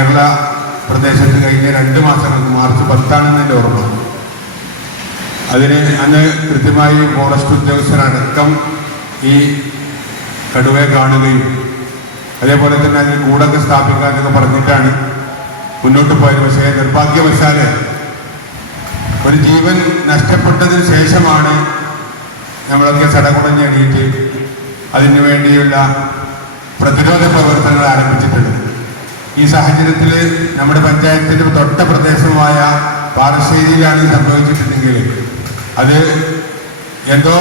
കേരള പ്രദേശത്ത് കഴിഞ്ഞ രണ്ട് മാസങ്ങൾക്ക് മാർച്ച് പത്താണെന്ന് എന്റെ ഓർമ്മ. അതിന് അന്ന് കൃത്യമായി ഫോറസ്റ്റ് ഉദ്യോഗസ്ഥരടക്കം ഈ കടുവയെ കാണുകയും അതേപോലെ തന്നെ അതിന് കൂടൊക്കെ സ്ഥാപിക്കാനൊക്കെ പറഞ്ഞിട്ടാണ് മുന്നോട്ട് പോയത്. പക്ഷേ നിർഭാഗ്യവശാൽ ഒരു ജീവൻ നഷ്ടപ്പെട്ടതിന് ശേഷമാണ് നമ്മളൊക്കെ ചടകുടഞ്ഞെണീറ്റ് അതിനു വേണ്ടിയുള്ള പ്രതിരോധ ആരംഭിച്ചിട്ടുള്ളത് ഈ സാഹചര്യത്തിൽ നമ്മുടെ പഞ്ചായത്തിന്റെ തൊട്ട പ്രദേശമായ പാറശ്ശേരിയിലാണ് സംഭവിച്ചിട്ടുണ്ടെങ്കിൽ അത് എന്തോ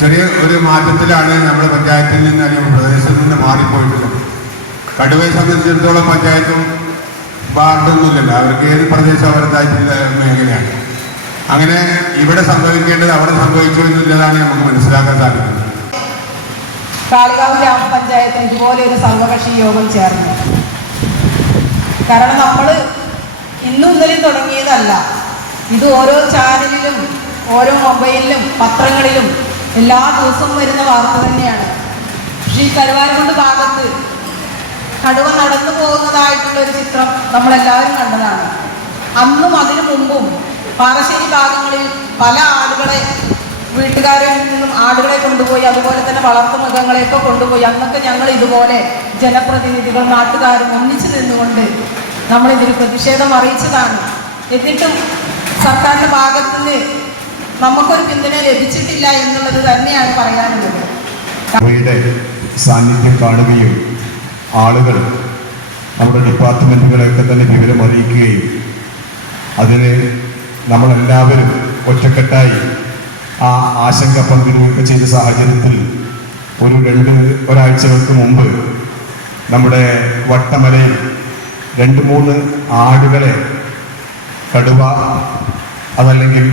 ചെറിയ ഒരു മാറ്റത്തിലാണ് നമ്മുടെ പഞ്ചായത്തിൽ നിന്ന് അല്ലെങ്കിൽ പ്രദേശത്ത് നിന്ന് മാറിപ്പോയിട്ടുള്ളത്. കടുവയെ സംബന്ധിച്ചിടത്തോളം പഞ്ചായത്തും വാർഡൊന്നുമില്ലല്ലോ അവർക്ക് ഏത് പ്രദേശം അവരുടേതായിട്ടുള്ള മേഖലയാണ്. അങ്ങനെ ഇവിടെ സംഭവിക്കേണ്ടത് അവിടെ സംഭവിച്ചു എന്നുള്ളതാണ് നമുക്ക് മനസ്സിലാക്കാൻ സാധിക്കുന്നത്. കാളികാവ് ഗ്രാമപഞ്ചായത്തിൽ ഇതുപോലെ ഒരു സർവകക്ഷി യോഗം ചേർന്നു. കാരണം നമ്മൾ ഇന്നും ഇന്നലെയും തുടങ്ങിയതല്ല. ഇത് ഓരോ ചാനലിലും ഓരോ മൊബൈലിലും പത്രങ്ങളിലും എല്ലാ ദിവസവും വരുന്ന വാർത്ത തന്നെയാണ്. പക്ഷേ ഈ കരുവാരമുണ്ട് ഭാഗത്ത് കടുവ നടന്നു പോകുന്നതായിട്ടുള്ള ഒരു ചിത്രം നമ്മളെല്ലാവരും കണ്ടതാണ്. അന്നും അതിനു മുമ്പും പാറശ്ശേരി ഭാഗങ്ങളിൽ പല ആളുകളെ വീട്ടുകാരിൽ നിന്നും ആടുകളെ കൊണ്ടുപോയി അതുപോലെ തന്നെ വളർത്തു മൃഗങ്ങളെയൊക്കെ കൊണ്ടുപോയി. അന്നൊക്കെ ഞങ്ങൾ ഇതുപോലെ ജനപ്രതിനിധികൾ നാട്ടുകാരും ഒന്നിച്ചു നിന്നുകൊണ്ട് നമ്മൾ ഇതിൽ പ്രതിഷേധം അറിയിച്ചതാണ്. എന്നിട്ടും സർക്കാരിന്റെ ഭാഗത്തു നിന്ന് നമുക്കൊരു പിന്തുണ ലഭിച്ചിട്ടില്ല എന്നുള്ളത് തന്നെയാണ് പറയാനുള്ളത്. സാന്നിധ്യം കാണുകയും ആളുകൾ നമ്മുടെ ഡിപ്പാർട്ട്മെന്റുകളെയൊക്കെ തന്നെ വിവരം അറിയിക്കുകയും അതിന് നമ്മളെല്ലാവരും ഒറ്റക്കെട്ടായി ആ ആശങ്ക പങ്കിടുകയൊക്കെ ചെയ്ത സാഹചര്യത്തിൽ ഒരു രണ്ട് ഒരാഴ്ചകൾക്ക് മുമ്പ് നമ്മുടെ വട്ടമലയിൽ രണ്ട് മൂന്ന് ആടുകളെ കടുവ അതല്ലെങ്കിൽ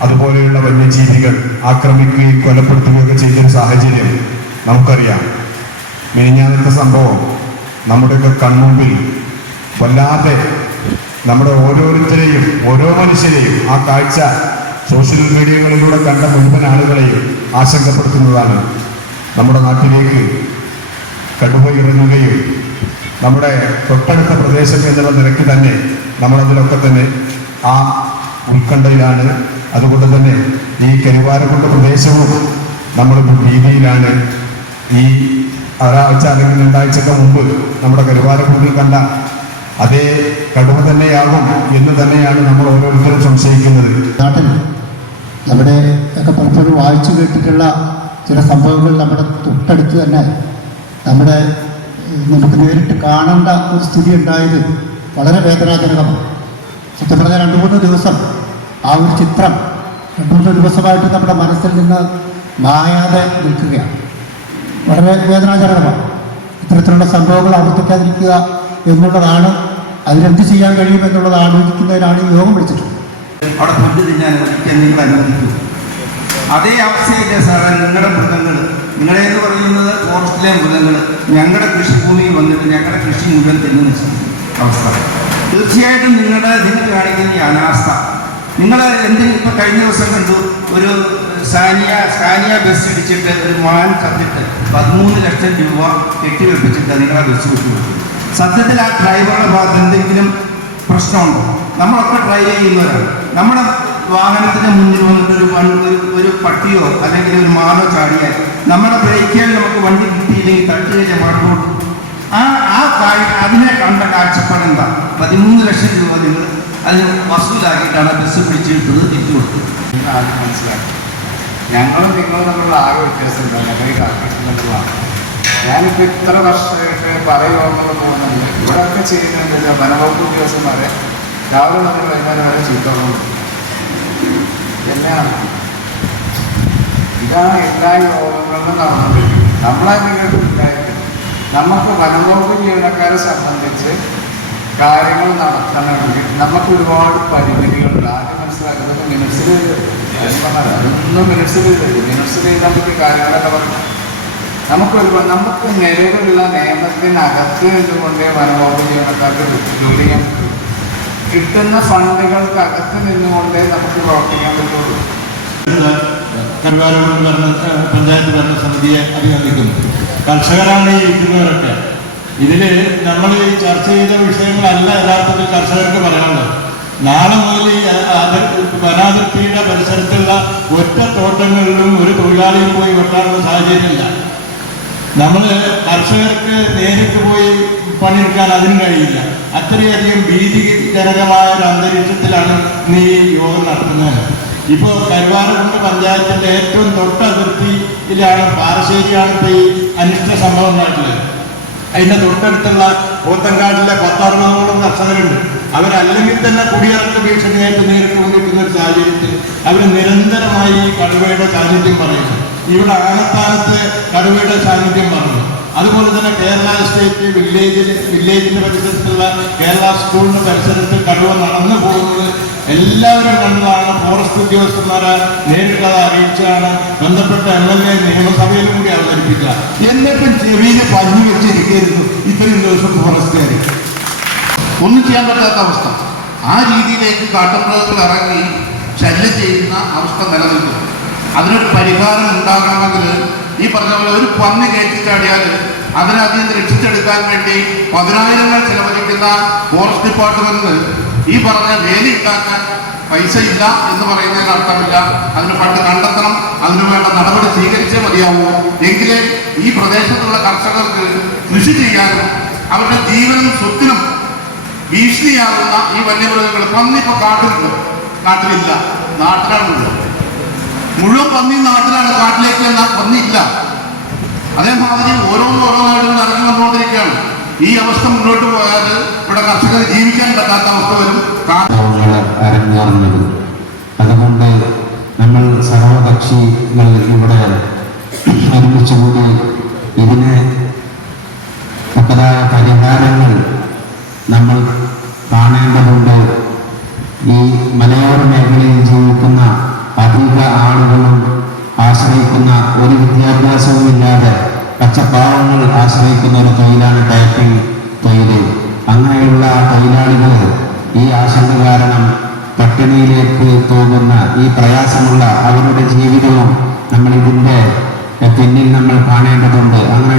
അതുപോലെയുള്ള വന്യജീവികൾ ആക്രമിക്കുകയും കൊലപ്പെടുത്തുകയൊക്കെ ചെയ്തൊരു സാഹചര്യം നമുക്കറിയാം. മിനിഞ്ഞാനത്തെ സംഭവം നമ്മുടെയൊക്കെ കൺമുമ്പിൽ വല്ലാതെ നമ്മുടെ ഓരോരുത്തരെയും ഓരോ മനുഷ്യരെയും ആ കാഴ്ച സോഷ്യൽ മീഡിയകളിലൂടെ കണ്ട മുഴുവൻ ആളുകളെയും ആശങ്കപ്പെടുത്തുന്നതാണ് നമ്മുടെ നാട്ടിലേക്ക് കടുപോയി ഇറങ്ങുകയും നമ്മുടെ തൊട്ടടുത്ത പ്രദേശം എന്നുള്ള നിലയ്ക്ക് തന്നെ നമ്മളതിലൊക്കെ തന്നെ ആ ഉത്കണ്ഠയിലാണ്. അതുകൊണ്ട് തന്നെ ഈ കരുവാരക്കുണ്ട് പ്രദേശവും നമ്മുടെ ഭീതിയിലാണ്. ഈ ഒരാഴ്ച അല്ലെങ്കിൽ രണ്ടാഴ്ചക്ക് മുമ്പ് നമ്മുടെ കരുവാരക്കുണ്ടിൽ കണ്ട അതേ കടുവ തന്നെയാകും എന്ന് തന്നെയാണ് നമ്മൾ ഓരോരുത്തരും സംശയിക്കുന്നത്. നാട്ടിൽ നമ്മുടെ ഒക്കെ പലപ്പോഴും വായിച്ചു കേട്ടിട്ടുള്ള ചില സംഭവങ്ങൾ നമ്മുടെ തൊട്ടടുത്ത് തന്നെ നമ്മുടെ നമുക്ക് നേരിട്ട് കാണേണ്ട ഒരു സ്ഥിതി ഉണ്ടായത് വളരെ വേദനാജനകമാണ് സത്യം പറഞ്ഞാൽ രണ്ട് മൂന്ന് ദിവസം ആ ഒരു ചിത്രം രണ്ടു മൂന്ന് ദിവസമായിട്ട് നമ്മുടെ മനസ്സിൽ നിന്ന് മായാതെ നിൽക്കുകയാണ്. വളരെ വേദനാജനകമാണ്. ഇത്തരത്തിലുള്ള സംഭവങ്ങൾ ആവർത്തിക്കാതിരിക്കുക എന്നുള്ളതാണ് അതിനെന്ത് ചെയ്യാൻ കഴിയും എന്നുള്ളത് ആലോചിക്കുന്നതിനാണ് യോഗം വിളിച്ചിട്ടുള്ളത്. അവിടെ പുല്ല് തിന്നാൻ അനുവദിക്കാൻ നിങ്ങൾ അനുവദിക്കും. അതേ അവസ്ഥയില്ല സാറേ നിങ്ങളുടെ മൃഗങ്ങൾ നിങ്ങളേന്ന് പറയുന്നത് ഫോറസ്റ്റിലെ മൃഗങ്ങൾ ഞങ്ങളുടെ കൃഷിഭൂമിയിൽ വന്നിട്ട് ഞങ്ങളുടെ കൃഷി മുഴുവൻ തിന്നു അവസ്ഥ. തീർച്ചയായിട്ടും നിങ്ങളുടെ ഇതിന് കാണിക്കുന്ന ഈ അനാസ്ഥ. നിങ്ങൾ എന്തെങ്കിലും ഇപ്പം കഴിഞ്ഞ ദിവസം കണ്ടു? ഒരു സാനിയ സാനിയ ബസ് ഇടിച്ചിട്ട് ഒരു മാൻ ചത്തിട്ട് പതിമൂന്ന് ലക്ഷം രൂപ കെട്ടിവെപ്പിച്ചിട്ട് നിങ്ങളെ ബസ് വിട്ടു സത്യത്തിൽ ആ ഡ്രൈവറുടെ ഭാഗത്ത് എന്തെങ്കിലും പ്രശ്നമുണ്ടോ. നമ്മളൊക്കെ ട്രൈ ചെയ്യുന്നവരാണ്. നമ്മുടെ വാഹനത്തിന് മുന്നിൽ വന്നിട്ട് ഒരു വണ്ടി ഒരു പട്ടിയോ അല്ലെങ്കിൽ ഒരു മാനോ ചാടിയാൽ നമ്മുടെ ബ്രേക്കിൽ നമുക്ക് വണ്ടി കിട്ടിയില്ലെങ്കിൽ തട്ടി കഴിഞ്ഞാൽ മറന്നോട്ടും ആ ആ അതിനെ കണ്ട കാഴ്ചപ്പാട് എന്താ? പതിമൂന്ന് ലക്ഷം രൂപ നിങ്ങൾ അതിന് വസൂലാക്കിയിട്ടാണ് ബസ് പിടിച്ചിട്ടത് തിരിച്ചു കൊടുത്തത് ആദ്യം മനസ്സിലാക്കി. ഞങ്ങളും നിങ്ങളും തമ്മിലുള്ള ആകെ വ്യത്യാസം കാത്തിട്ടുള്ളതാണ് ഞാനിപ്പോൾ ഇത്ര വർഷമായിട്ട് പറയുമെന്നുള്ള ഇവിടെ ഇവിടെയൊക്കെ ചെയ്യുന്നത് എന്താ വനവകുപ്പ് ഉദ്യോഗസ്ഥന്മാരെ രാവിലെ നമ്മൾ വൈകുന്നേരം വരെ ചീത്തോളും എന്നെയാണ് ഇതാണ് എല്ലാ യോഗങ്ങളിലും നടന്നുകൊണ്ടിരിക്കുന്നത്. നമ്മളെ നിങ്ങൾക്ക് ഉണ്ടായിട്ട് നമുക്ക് വനംവകുപ്പ് ജീവനക്കാരെ സംബന്ധിച്ച് കാര്യങ്ങൾ നടത്തണമെങ്കിൽ നമുക്ക് ഒരുപാട് പരിമിതികളുണ്ട്. ആദ്യം മനസ്സിലാക്കുന്നത് മിനിറ്റ്സിൽ അതൊന്നും മിനിറ്റ്സിൽ മിനിറ്റ്സിൽ നമുക്ക് കാര്യങ്ങളൊക്കെ പറഞ്ഞു നമുക്കൊരു നമുക്ക് നിലവിലുള്ള നിയമത്തിനകത്ത് നിന്നുകൊണ്ടേ വനവകുപ്പ് ജീവനക്കാർക്ക് ജോലി ചെയ്യാൻ കിട്ടുന്ന ഫണ്ടുകൾക്ക് അകത്ത് നിന്നുകൊണ്ടേ നമുക്ക് പ്രവർത്തിക്കാൻ പറ്റുള്ളൂ. കരുവാരൂർ ഭരണ പഞ്ചായത്ത് ഭരണസമിതിയെ അഭിനന്ദിക്കുന്നു. കർഷകരാണ് ഈ ഇരിക്കുന്നവരൊക്കെ. ഇതിൽ നമ്മൾ ചർച്ച ചെയ്ത വിഷയങ്ങളല്ല യഥാർത്ഥത്തിൽ കർഷകർക്ക് പറയാനുള്ളത്. നാളെ മുതൽ ഈ വനാതിർത്തിയുടെ പരിസരത്തുള്ള ഒറ്റ തോട്ടങ്ങളിലും ഒരു തൊഴിലാളിയും പോയി വെട്ടാനുള്ള സാഹചര്യമില്ല. നമ്മൾ കർഷകർക്ക് നേരിട്ട് പോയി പണിയെടുക്കാൻ അതിനും കഴിയില്ല. അത്രയധികം ഭീതിജനകമായ ഒരു അന്തരീക്ഷത്തിലാണ് നീ യോഗം നടത്തുന്നത്. ഇപ്പോൾ കരുവാരക്കുണ്ട് പഞ്ചായത്തിന്റെ ഏറ്റവും തൊട്ടതിർത്തിയിലാണ് പാറശ്ശേരിയാണ് ഇപ്പോൾ ഈ അനിഷ്ട സംഭവം ഉണ്ടായിട്ടുള്ളത്. അതിന്റെ തൊട്ടടുത്തുള്ള പോത്തങ്കാട്ടിലെ പത്തറുപതോളം കർഷകരുണ്ട്. അവരല്ലെങ്കിൽ തന്നെ കുടിയേറ്റ ഭീഷണിയായിട്ട് നേരിട്ട് കൊണ്ടിരിക്കുന്ന ഒരു സാഹചര്യത്തിൽ അവർ നിരന്തരമായി കടുവയുടെ സാന്നിധ്യം പറയുന്നു ഇവിടെ ആനത്താനത്ത് കടുവയുടെ സാന്നിധ്യം പറഞ്ഞു അതുപോലെ തന്നെ കേരള സ്റ്റേറ്റ് വില്ലേജിൽ വില്ലേജിന്റെ പരിസരത്തുള്ള കേരള സ്കൂളിന്റെ പരിസരത്ത് കടുവ നടന്നു പോകുന്നത് എല്ലാവരും കണ്ടതാണ്. ഫോറസ്റ്റ് ഉദ്യോഗസ്ഥന്മാരെ നേരിട്ട് അത് അറിയിച്ചാണ് ബന്ധപ്പെട്ട എം എൽ എ നിയമസഭയിലും കൂടി അവതരിപ്പിക്കുക. എന്നിട്ടും ചെവിയിൽ പഞ്ഞു വെച്ചിരിക്കുന്നു ഇത്രയും ദിവസം ഫോറസ്റ്റുകാർ. ഒന്നും ചെയ്യാൻ പറ്റാത്ത അവസ്ഥ. ആ രീതിയിലേക്ക് കാട്ടുമൃഗങ്ങൾ ഇറങ്ങി ശല്യം ചെയ്യുന്ന അവസ്ഥ നിലനിൽക്കും അതിനൊരു പരിഹാരം ഉണ്ടാകണമെങ്കിൽ ഈ പറഞ്ഞ പോലെ ഒരു പന്നി കയറ്റിച്ചാടിയാൽ അതിനെ അതിൽ നിന്ന് രക്ഷിച്ചെടുക്കാൻ വേണ്ടി പതിനായിരങ്ങൾ ചെലവഴിക്കുന്ന ഫോറസ്റ്റ് ഡിപ്പാർട്ട്മെന്റിന് ഈ പറഞ്ഞ വേലി ഉണ്ടാക്കാൻ പൈസ ഇല്ല എന്ന് പറയുന്നതിന് അർത്ഥമില്ല. അതിന് ഫണ്ട് കണ്ടെത്തണം. അതിനു വേണ്ട നടപടി സ്വീകരിച്ചേ മതിയാവൂ. എങ്കിലേ ഈ പ്രദേശത്തുള്ള കർഷകർക്ക് കൃഷി ചെയ്യാനും അവരുടെ ജീവനും സ്വത്തിനും ഭീഷണിയാകുന്ന ഈ വന്യമൃഗങ്ങൾ പന്നിപ്പോ കാട്ടിലുണ്ട്. നാട്ടിലില്ല നാട്ടിലാണുള്ളത്. മുഴുവൻ പന്നി നാട്ടിലാണ് കാട്ടിലേക്ക് പന്നിയില്ല അതേമാതിരി ഓരോന്നും ഓരോന്നായിട്ട് നടന്നു വന്നുകൊണ്ടിരിക്കുകയാണ് ഈ അവസ്ഥ മുന്നോട്ട് പോയാൽ ഇവിടെ കർഷകർ ജീവിക്കാൻ പറ്റാത്ത അവസ്ഥ വരും. അരങ്ങേറുന്നത്. അതുകൊണ്ട് നമ്മൾ സർവകക്ഷികൾ ഇവിടെ ഒരുമിച്ചുകൂടി ഇതിന് തക്കതായ പരിഹാരങ്ങൾ നമ്മൾ ആശ്രയിക്കുന്ന ഒരു തൊഴിലാണ് ടൈപ്പിംഗ് തൊഴിൽ അങ്ങനെയുള്ള തൊഴിലാളികൾ ഈ ആശങ്ക കാരണം പട്ടിണിയിലേക്ക് തോന്നുന്ന ഈ പ്രയാസമുള്ള അവരുടെ ജീവിതവും നമ്മൾ ഇതിന്റെ പിന്നിൽ നമ്മൾ കാണേണ്ടതുണ്ട്. അങ്ങനെ